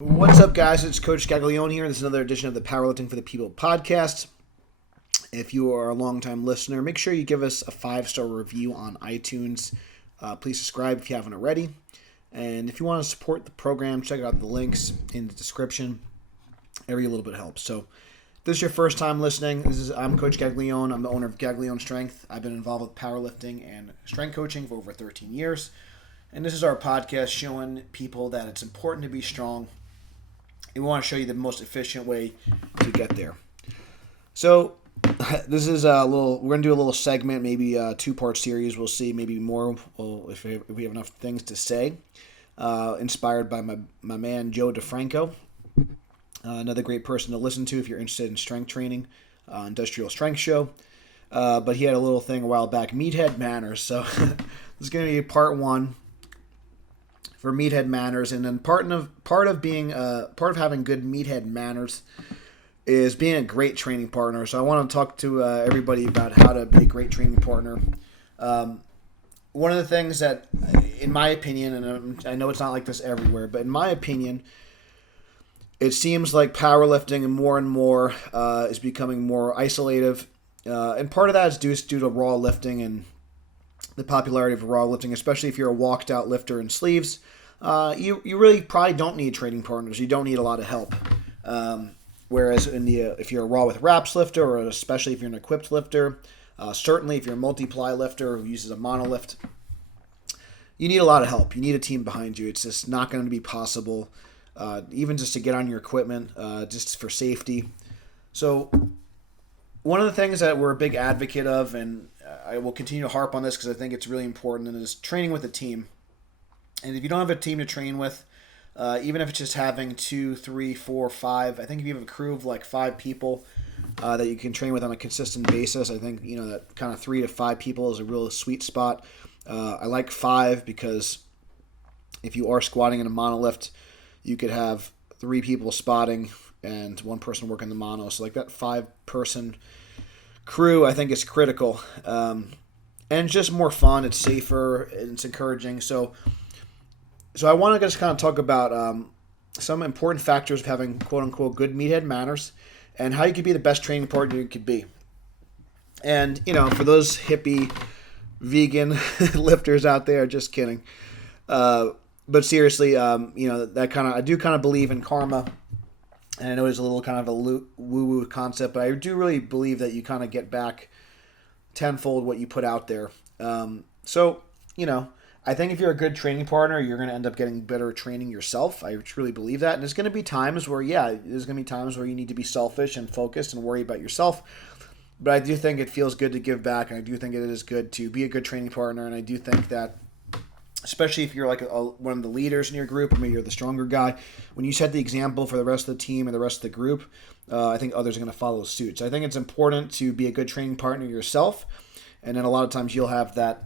What's up, guys? It's Coach Gaglione here. This is another edition of the Powerlifting for the People podcast. If you are a longtime listener, make sure you give us a 5-star review on iTunes. Please subscribe if you haven't already. And if you want to support the program, check out the links in the description. Every little bit helps. So, if this is your first time listening, I'm Coach Gaglione. I'm the owner of Gaglione Strength. I've been involved with powerlifting and strength coaching for over 13 years. And this is our podcast showing people that it's important to be strong. We want to show you the most efficient way to get there. So this is we're going to do a little segment, maybe a 2-part series. We'll see, maybe more if we have enough things to say. Inspired by my man, Joe DeFranco. Another great person to listen to if you're interested in strength training, industrial strength show. But he had a little thing a while back, Meathead Manners. So this is going to be part 1. For meathead manners, and then part of having good meathead manners is being a great training partner. So I want to talk to everybody about how to be a great training partner. One of the things that, in my opinion, and I know it's not like this everywhere, but in my opinion, it seems like powerlifting and more is becoming more isolative, and part of that is due to raw lifting and the popularity of raw lifting, especially if you're a walked out lifter in sleeves. You really probably don't need training partners. You don't need a lot of help. Whereas if you're a raw with wraps lifter, or especially if you're an equipped lifter, certainly if you're a multiply lifter who uses a monolift, you need a lot of help. You need a team behind you. It's just not going to be possible, even just to get on your equipment, just for safety. So one of the things that we're a big advocate of, and I will continue to harp on this because I think it's really important, and is training with a team. And if you don't have a team to train with, even if it's just having 2, 3, 4, 5, I think if you have a crew of like 5 people that you can train with on a consistent basis, I think that kind of 3 to 5 people is a real sweet spot. I like 5 because if you are squatting in a monolift, you could have 3 people spotting and 1 person working the mono. So like that 5-person crew, I think, is critical. And it's just more fun. It's safer. And it's encouraging. So I want to just kind of talk about some important factors of having quote-unquote good meathead manners and how you could be the best training partner you could be. And, for those hippie vegan lifters out there, just kidding. But seriously, I do kind of believe in karma. And I know it's a little kind of a woo-woo concept, but I do really believe that you kind of get back tenfold what you put out there. I think if you're a good training partner, you're going to end up getting better training yourself. I truly believe that. And there's going to be times where, you need to be selfish and focused and worry about yourself. But I do think it feels good to give back, and I do think it is good to be a good training partner. And I do think that, especially if you're like one of the leaders in your group, or maybe you're the stronger guy, when you set the example for the rest of the team and the rest of the group, I think others are going to follow suit. So I think it's important to be a good training partner yourself, and then a lot of times you'll have that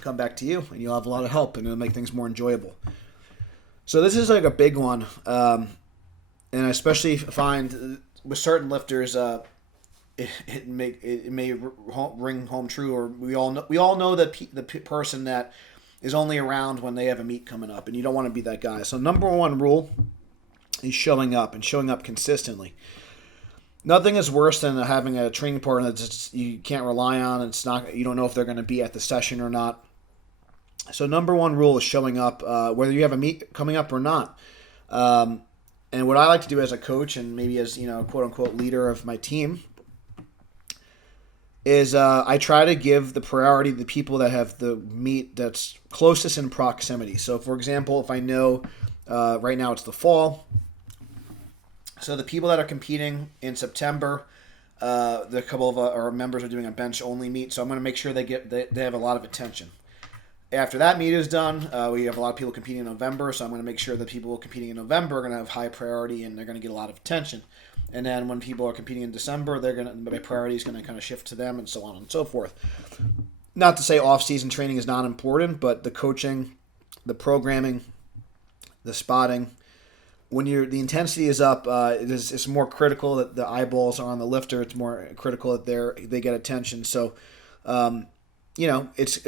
come back to you, and you'll have a lot of help, and it'll make things more enjoyable. So this is like a big one, and I especially find with certain lifters, it may ring home true, or we all know that the person that is only around when they have a meet coming up, and you don't want to be that guy. So number 1 rule is showing up, and showing up consistently. Nothing is worse than having a training partner that you can't rely on, and you don't know if they're going to be at the session or not. So number 1 rule is showing up, whether you have a meet coming up or not. And what I like to do as a coach, and maybe as quote unquote leader of my team, is I try to give the priority to the people that have the meet that's closest in proximity. So, for example, if I know right now it's the fall, so the people that are competing in September, the couple of our members are doing a bench-only meet, so I'm going to make sure they have a lot of attention. After that meet is done, we have a lot of people competing in November, so I'm going to make sure that people competing in November are going to have high priority, and they're going to get a lot of attention. And then when people are competing in December, my priority is going to kind of shift to them, and so on and so forth. Not to say off-season training is not important, but the coaching, the programming, the spotting, when the intensity is up, it's more critical that the eyeballs are on the lifter. It's more critical that they get attention. So it's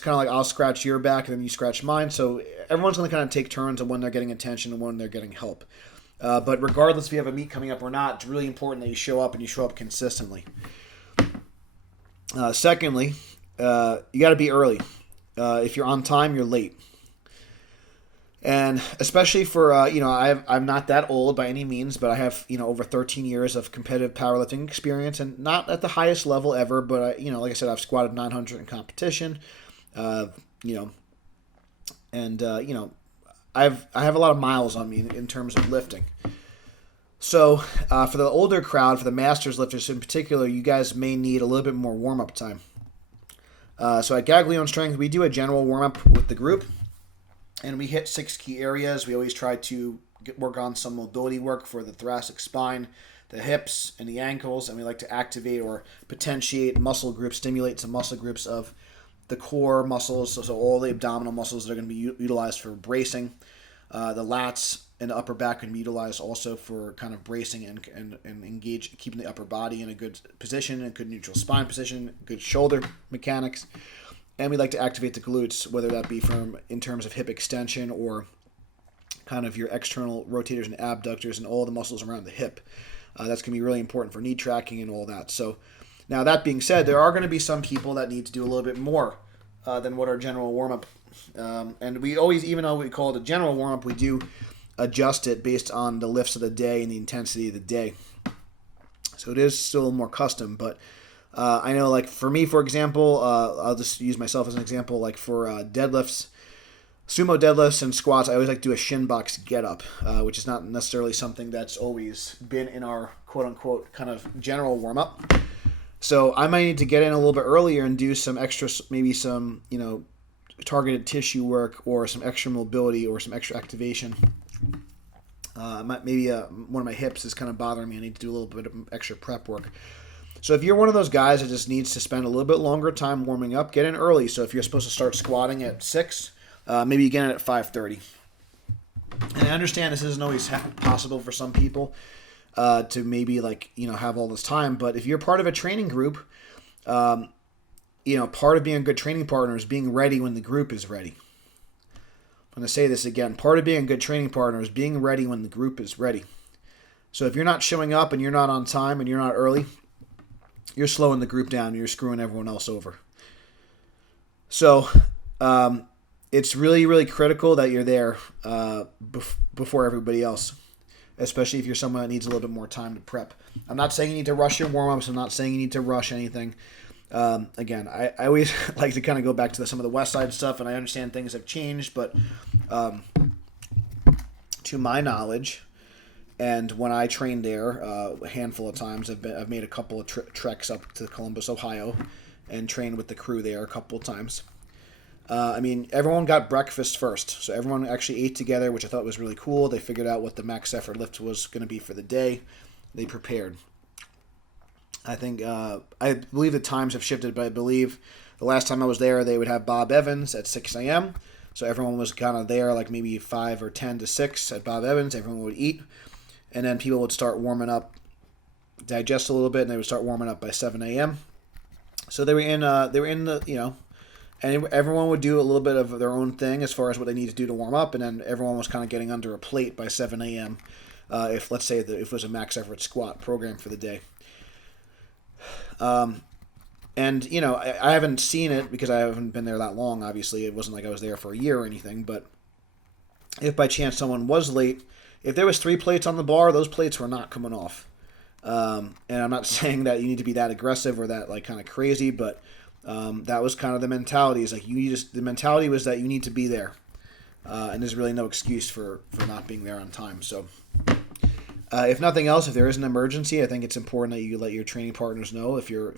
kind of like I'll scratch your back and then you scratch mine. So everyone's going to kind of take turns on when they're getting attention and when they're getting help. But regardless if you have a meet coming up or not, it's really important that you show up and you show up consistently. Secondly, you got to be early. If you're on time, you're late. And especially for, I'm not that old by any means, but I have, over 13 years of competitive powerlifting experience, and not at the highest level ever, but, like I said, I've squatted 900 in competition, I have a lot of miles on me in terms of lifting. So for the older crowd, for the masters lifters in particular, you guys may need a little bit more warm-up time. So at Gaglione Strength, we do a general warm-up with the group, and we hit 6 key areas. We always try to work on some mobility work for the thoracic spine, the hips, and the ankles, and we like to activate or potentiate muscle groups, stimulate some muscle groups of the core muscles, so all the abdominal muscles that are going to be utilized for bracing. The lats and the upper back can be utilized also for kind of bracing and engage, keeping the upper body in a good position, a good neutral spine position, good shoulder mechanics. And we like to activate the glutes, whether that be in terms of hip extension or kind of your external rotators and abductors and all the muscles around the hip. That's going to be really important for knee tracking and all that. So now that being said, there are going to be some people that need to do a little bit more than what our general warm-up. And we always, even though we call it a general warm-up, we do adjust it based on the lifts of the day and the intensity of the day. So it is still more custom, but I know, like for me, for example, I'll just use myself as an example. Like for deadlifts, sumo deadlifts and squats, I always like to do a shin box get up, which is not necessarily something that's always been in our quote unquote kind of general warm up. So I might need to get in a little bit earlier and do some extra, maybe some targeted tissue work or some extra mobility or some extra activation. Maybe one of my hips is kind of bothering me. I need to do a little bit of extra prep work. So if you're one of those guys that just needs to spend a little bit longer time warming up, get in early. So if you're supposed to start squatting at 6, maybe you get in at 5:30. And I understand this isn't always possible for some people to maybe have all this time. But if you're part of a training group, part of being a good training partner is being ready when the group is ready. I'm going to say this again. Part of being a good training partner is being ready when the group is ready. So if you're not showing up and you're not on time and you're not early, you're slowing the group down and you're screwing everyone else over. So it's really, really critical that you're there before everybody else, especially if you're someone that needs a little bit more time to prep. I'm not saying you need to rush your warm-ups. I'm not saying you need to rush anything. Again, I always like to kind of go back to some of the West Side stuff, and I understand things have changed, but to my knowledge, and when I trained there a handful of times, I've made a couple of treks up to Columbus, Ohio, and trained with the crew there a couple of times. Everyone got breakfast first, so everyone actually ate together, which I thought was really cool. They figured out what the max effort lift was going to be for the day. They prepared. I believe the times have shifted, but I believe the last time I was there, they would have Bob Evans at 6 a.m., so everyone was kind of there like maybe 5 or 10 to 6 at Bob Evans. Everyone would eat. And then people would start warming up, digest a little bit, and they would start warming up by 7 a.m. So they were in the, and everyone would do a little bit of their own thing as far as what they need to do to warm up, and then everyone was kind of getting under a plate by 7 a.m. If, let's say, if it was a max effort squat program for the day. I haven't seen it because I haven't been there that long, obviously. It wasn't like I was there for a year or anything, but if by chance someone was late, if there was 3 plates on the bar, those plates were not coming off. And I'm not saying that you need to be that aggressive or that kind of crazy, but that was kind of the mentality. Is the mentality was that you need to be there, and there's really no excuse for not being there on time. So, if nothing else, if there is an emergency, I think it's important that you let your training partners know if you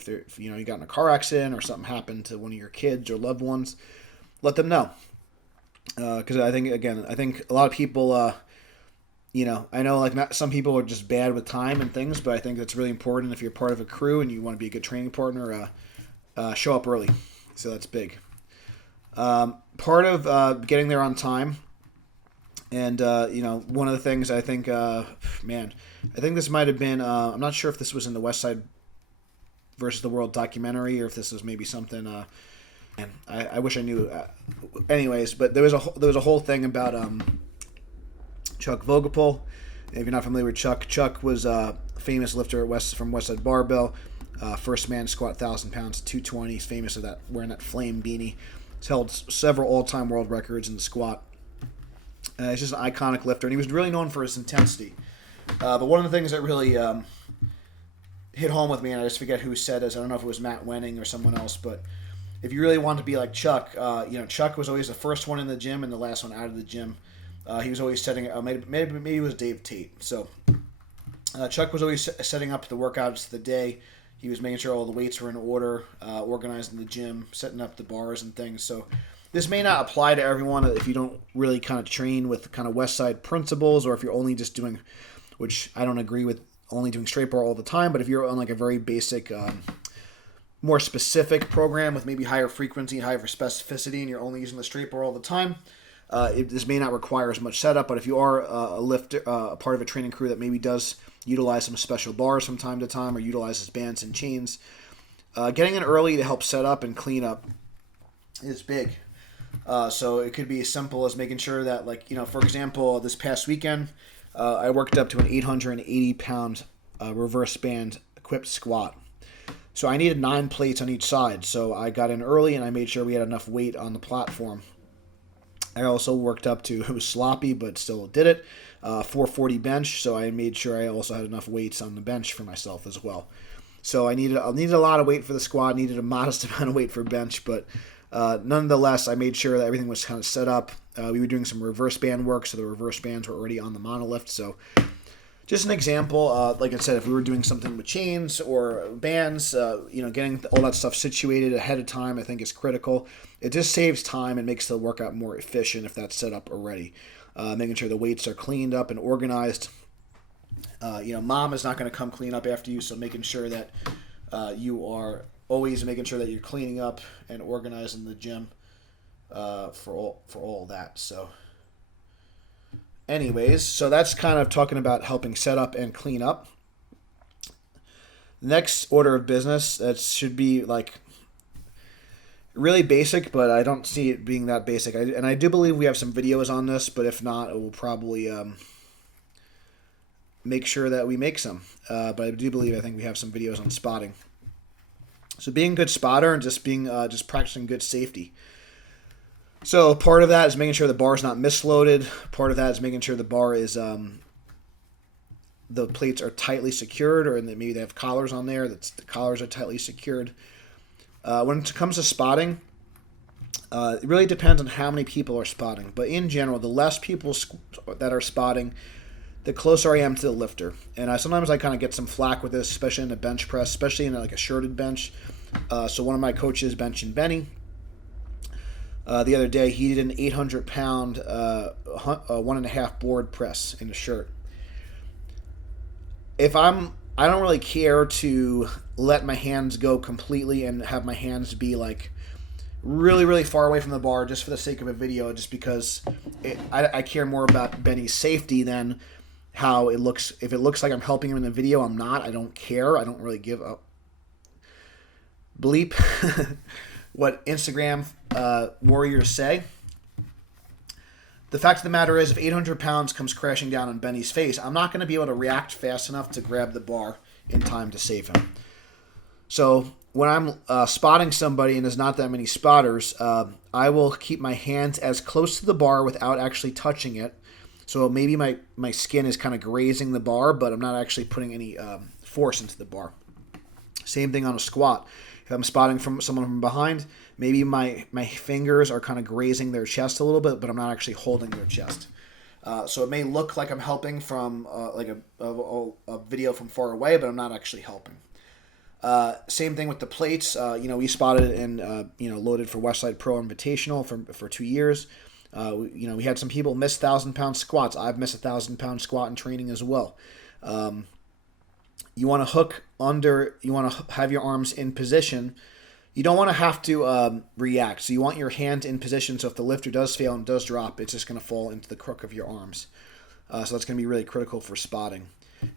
got in a car accident or something happened to one of your kids or loved ones, let them know. Because I think a lot of people. I know not some people are just bad with time and things, but I think that's really important if you're part of a crew and you want to be a good training partner, show up early. So that's big. Part of getting there on time, and one of the things I think, I think this might have been, I'm not sure if this was in the West Side versus the World documentary, or if this was maybe something. And I wish I knew. Anyways, but there was a whole thing about Chuck Vogopol. If you're not familiar with Chuck was a famous lifter from Westside Barbell. First man squat 1,000 pounds, 220. He's famous for that, wearing that flame beanie. He's held several all-time world records in the squat. He's just an iconic lifter, and he was really known for his intensity. But one of the things that really hit home with me, and I just forget who said this. I don't know if it was Matt Wenning or someone else, but if you really want to be like Chuck, Chuck was always the first one in the gym and the last one out of the gym. He was always setting. Maybe it was Dave Tate. So Chuck was always setting up the workouts of the day. He was making sure all the weights were in order, organizing the gym, setting up the bars and things. So this may not apply to everyone if you don't really kind of train with kind of West Side principles, or if you're only just doing, which I don't agree with, only doing straight bar all the time. But if you're on like a very basic, more specific program with maybe higher frequency, higher specificity, and you're only using the straight bar all the time, this may not require as much setup. But if you are a lifter, a part of a training crew that maybe does utilize some special bars from time to time, or utilizes bands and chains, getting in early to help set up and clean up is big. So it could be as simple as making sure that, for example, this past weekend, I worked up to an 880-pound reverse band equipped squat. So I needed 9 plates on each side. So I got in early and I made sure we had enough weight on the platform. I also worked up to, it was sloppy, but still did it, 440 bench. So I made sure I also had enough weights on the bench for myself as well. So I needed a lot of weight for the squat, needed a modest amount of weight for bench, but nonetheless, I made sure that everything was kind of set up. We were doing some reverse band work, so the reverse bands were already on the monolift. So just an example, like I said, if we were doing something with chains or bands, getting all that stuff situated ahead of time, I think is critical. It just saves time and makes the workout more efficient if that's set up already. Making sure the weights are cleaned up and organized. Mom is not going to come clean up after you, so making sure that you are always making sure that you're cleaning up and organizing the gym for all that. So anyways, so that's kind of talking about helping set up and clean up. Next order of business, that should be like really basic, but I don't see it being that basic. And I do believe we have some videos on this, but if not, it will probably make sure that we make some. But I do believe, I think we have some videos on spotting. So being a good spotter and just practicing good safety. So part of that is making sure the bar is not misloaded. Part of that is making sure the bar is the plates are tightly secured, or maybe they have collars on there. The collars are tightly secured. When it comes to spotting, it really depends on how many people are spotting. But in general, the less people that are spotting, the closer I am to the lifter. And sometimes I kind of get some flack with this, especially in the bench press, especially in like a shirted bench. So one of my coaches, benching Benny, the other day, he did an 800-pound 1.5 board press in a shirt. I don't really care to let my hands go completely and have my hands be like really, really far away from the bar just for the sake of a video, just because I care more about Benny's safety than how it looks. If it looks like I'm helping him in the video, I'm not. I don't care. I don't really give a bleep what Instagram warriors say. The fact of the matter is, if 800 pounds comes crashing down on Benny's face, I'm not going to be able to react fast enough to grab the bar in time to save him. So when I'm spotting somebody and there's not that many spotters, I will keep my hands as close to the bar without actually touching it. So maybe my skin is kind of grazing the bar, but I'm not actually putting any force into the bar. Same thing on a squat. If I'm spotting from someone from behind, maybe my fingers are kind of grazing their chest a little bit, but I'm not actually holding their chest. So it may look like I'm helping from like a video from far away, but I'm not actually helping. Same thing with the plates. We spotted and loaded for Westside Pro Invitational for 2 years. We had some people miss 1,000-pound squats. I've missed 1,000-pound squat in training as well. You want to hook under. You want to have your arms in position. You don't want to have to react. So you want your hand in position. So if the lifter does fail and does drop, it's just going to fall into the crook of your arms. So that's going to be really critical for spotting.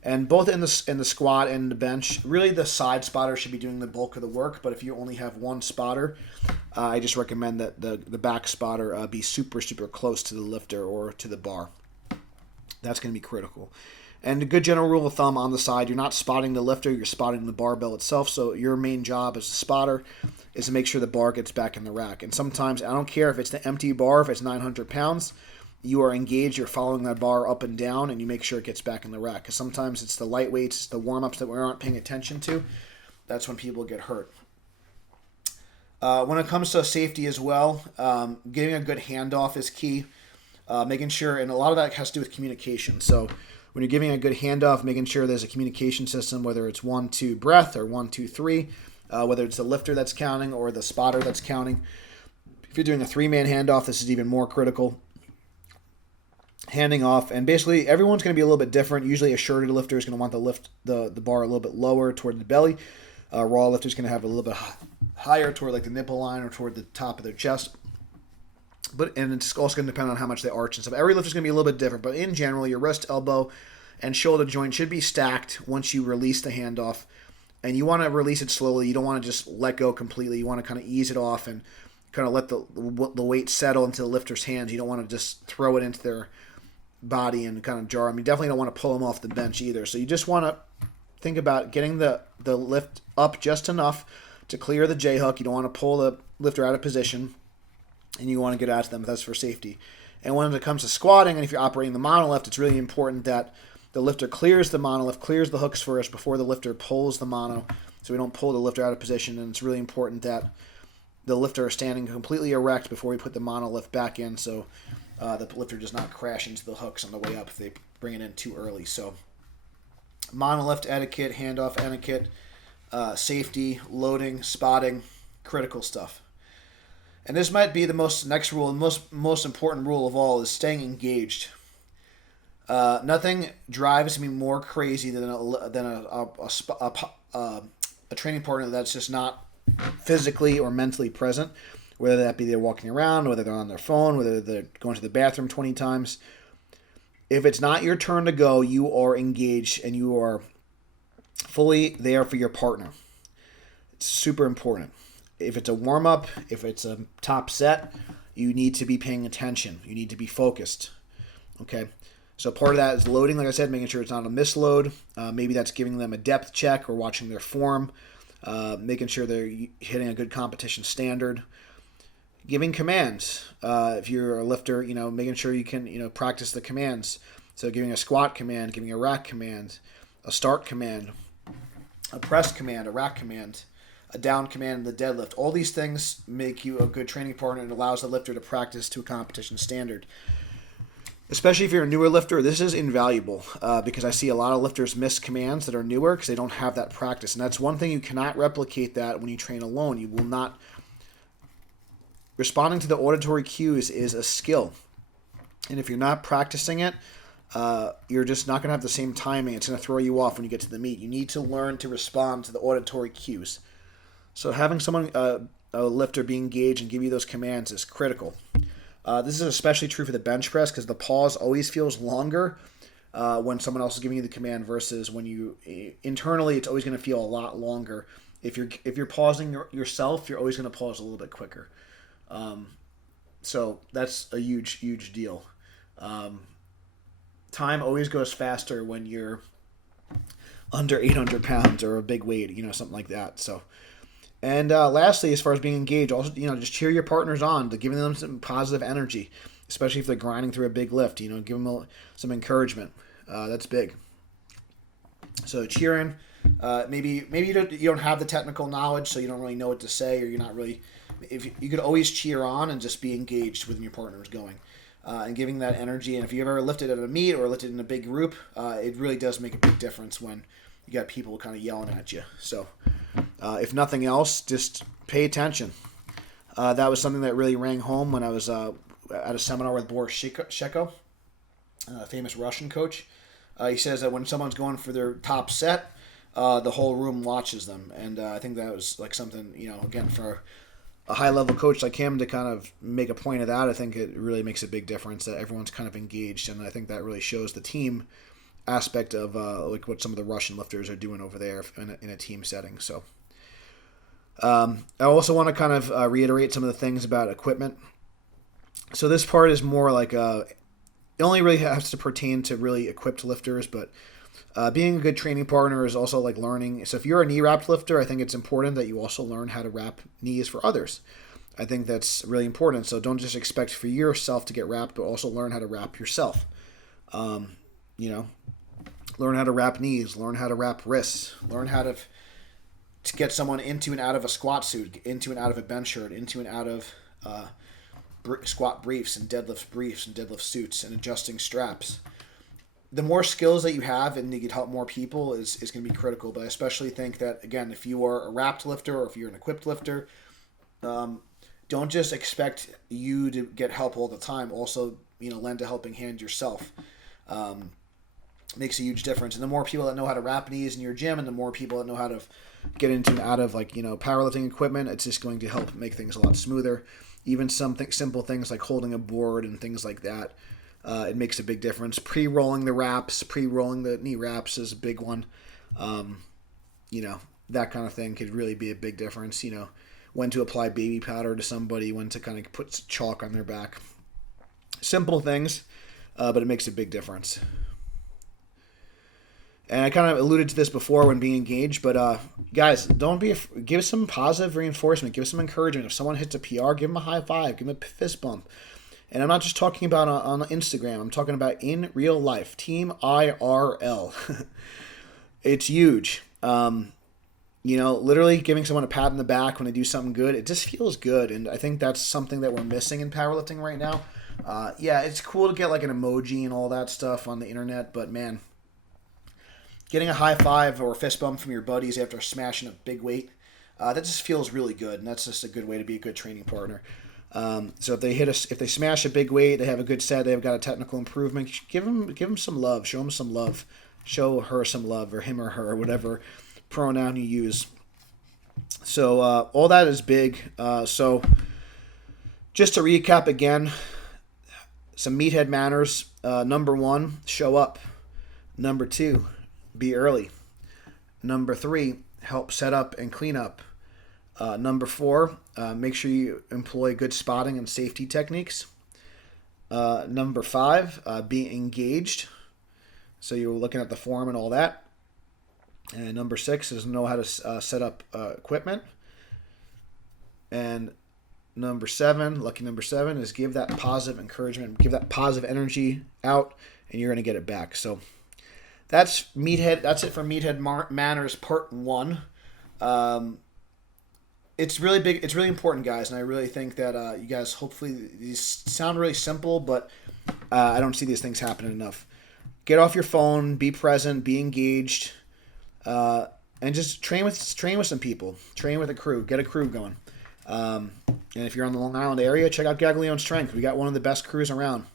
And both in the squat and the bench, really the side spotter should be doing the bulk of the work. But if you only have one spotter, I just recommend that the back spotter be super, super close to the lifter or to the bar. That's going to be critical. And a good general rule of thumb on the side, you're not spotting the lifter, you're spotting the barbell itself. So your main job as a spotter is to make sure the bar gets back in the rack. And sometimes, I don't care if it's the empty bar, if it's 900 pounds, you are engaged, you're following that bar up and down, and you make sure it gets back in the rack. Because sometimes it's the light weights, it's the warm-ups that we aren't paying attention to. That's when people get hurt. When it comes to safety as well, getting a good handoff is key. Making sure, and a lot of that has to do with communication. So when you're giving a good handoff, making sure there's a communication system, whether it's 1-2 breath or 1-2-3, whether it's the lifter that's counting or the spotter that's counting. If you're doing a 3-man handoff, this is even more critical. Handing off, and basically everyone's going to be a little bit different. Usually a shirted lifter is going to want to lift the bar a little bit lower toward the belly. Raw lifter is going to have a little bit higher toward like the nipple line or toward the top of their chest. And it's also going to depend on how much they arch and stuff. Every lifter is going to be a little bit different, but in general, your wrist, elbow, and shoulder joint should be stacked once you release the handoff. And you want to release it slowly. You don't want to just let go completely. You want to kind of ease it off and kind of let the weight settle into the lifter's hands. You don't want to just throw it into their body and kind of jar them. You definitely don't want to pull them off the bench either. So you just want to think about getting the lift up just enough to clear the J-hook. You don't want to pull the lifter out of position, and you want to get out to them. That's for safety. And when it comes to squatting, and if you're operating the monolift, it's really important that the lifter clears the monolift, clears the hooks first before the lifter pulls the mono, so we don't pull the lifter out of position. And it's really important that the lifter is standing completely erect before we put the monolift back in, so the lifter does not crash into the hooks on the way up if they bring it in too early. So monolift etiquette, handoff etiquette, safety, loading, spotting, critical stuff. And this might be the next rule, the most important rule of all, is staying engaged. Nothing drives me more crazy than a training partner that's just not physically or mentally present, whether that be they're walking around, whether they're on their phone, whether they're going to the bathroom 20 times. If it's not your turn to go, you are engaged and you are fully there for your partner. It's super important. If it's a warm-up, if it's a top set, you need to be paying attention. You need to be focused. Okay? So part of that is loading, like I said, making sure it's not a misload. Maybe that's giving them a depth check or watching their form, making sure they're hitting a good competition standard. Giving commands. If you're a lifter, making sure you can, practice the commands. So giving a squat command, giving a rack command, a start command, a press command, a rack command, a down command, and the deadlift. All these things make you a good training partner and allows the lifter to practice to a competition standard. Especially if you're a newer lifter, this is invaluable because I see a lot of lifters miss commands that are newer because they don't have that practice. And that's one thing you cannot replicate that when you train alone. You will not. Responding to the auditory cues is a skill. And if you're not practicing it, you're just not going to have the same timing. It's going to throw you off when you get to the meet. You need to learn to respond to the auditory cues. So having someone, a lifter, be engaged and give you those commands is critical. This is especially true for the bench press because the pause always feels longer when someone else is giving you the command versus when you internally, it's always going to feel a lot longer. If you're pausing yourself, you're always going to pause a little bit quicker. So that's a huge deal. Time always goes faster when you're under 800 pounds or a big weight, something like that. So, and lastly, as far as being engaged, also, just cheer your partners on, to giving them some positive energy, especially if they're grinding through a big lift. Give them some encouragement. That's big. So cheering. Maybe you don't have the technical knowledge, so you don't really know what to say, or you're not really. If you could always cheer on and just be engaged with your partners going, and giving that energy. And if you've ever lifted at a meet or lifted in a big group, it really does make a big difference when you got people kind of yelling at you. So, if nothing else, just pay attention. That was something that really rang home when I was at a seminar with Boris Sheko, a famous Russian coach. He says that when someone's going for their top set, the whole room watches them. And I think that was like something, again, for a high-level coach like him to kind of make a point of that, I think it really makes a big difference that everyone's kind of engaged, and I think that really shows the team aspect of like what some of the Russian lifters are doing over there in a team setting. So I also want to kind of reiterate some of the things about equipment. So this part is more like it only really has to pertain to really equipped lifters, but being a good training partner is also like learning. So if you're a knee wrapped lifter, I think it's important that you also learn how to wrap knees for others. I think that's really important. So don't just expect for yourself to get wrapped, but also learn how to wrap yourself. Learn how to wrap knees, learn how to wrap wrists, learn how to get someone into and out of a squat suit, into and out of a bench shirt, into and out of squat briefs and deadlift suits, and adjusting straps. The more skills that you have and you can help more people is going to be critical. But I especially think that, again, if you are a wrapped lifter or if you're an equipped lifter, don't just expect you to get help all the time. Also, lend a helping hand yourself. Makes a huge difference. And the more people that know how to wrap knees in your gym, and the more people that know how to get into and out of powerlifting equipment, it's just going to help make things a lot smoother. Even simple things like holding a board and things like that, it makes a big difference. Pre-rolling the knee wraps is a big one. That kind of thing could really be a big difference. When to apply baby powder to somebody, when to kind of put chalk on their back. Simple things, but it makes a big difference. And I kind of alluded to this before when being engaged, but guys, give some positive reinforcement, give some encouragement. If someone hits a PR, give them a high five, give them a fist bump. And I'm not just talking about on Instagram. I'm talking about in real life. Team IRL. It's huge. Literally giving someone a pat on the back when they do something good, it just feels good. And I think that's something that we're missing in powerlifting right now. It's cool to get like an emoji and all that stuff on the internet, but man, getting a high five or a fist bump from your buddies after smashing a big weight, that just feels really good, and that's just a good way to be a good training partner. So if they smash a big weight, they have a good set, they've got a technical improvement, give them some love, show them some love, show her some love, or him or her, or whatever pronoun you use. So all that is big. So just to recap again, some Meathead manners. Number 1, show up. Number 2, be early. Number 3, help set up and clean up. Number 4, make sure you employ good spotting and safety techniques. Number 5, be engaged. So you're looking at the form and all that. And number 6 is know how to set up equipment. And lucky number 7 is give that positive encouragement, give that positive energy out, and you're going to get it back. So that's Meathead. That's it for Meathead Manners Part 1. It's really big. It's really important, guys, and I really think that you guys, hopefully, these sound really simple, but I don't see these things happening enough. Get off your phone, be present, be engaged, and just train with some people. Train with a crew. Get a crew going. And if you're on the Long Island area, check out Gaglione Strength. We got one of the best crews around.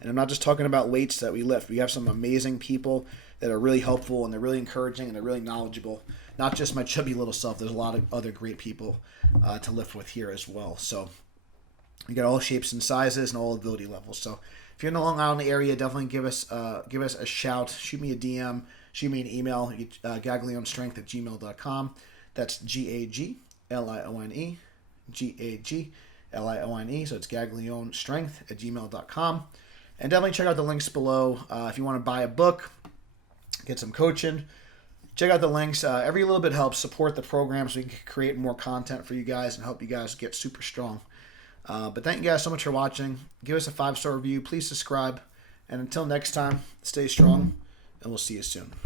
And I'm not just talking about weights that we lift. We have some amazing people that are really helpful, and they're really encouraging, and they're really knowledgeable. Not just my chubby little self. There's a lot of other great people to lift with here as well. So we got all shapes and sizes and all ability levels. So if you're in the Long Island area, definitely give us a shout. Shoot me a DM. Shoot me an email. gaglionestrength@gmail.com. That's GAGLIONE. GAGLIONE. So it's gaglionestrength@gmail.com. And definitely check out the links below. If you want to buy a book, get some coaching, check out the links. Every little bit helps support the program so we can create more content for you guys and help you guys get super strong. But thank you guys so much for watching. Give us a 5-star review. Please subscribe. And until next time, stay strong, and we'll see you soon.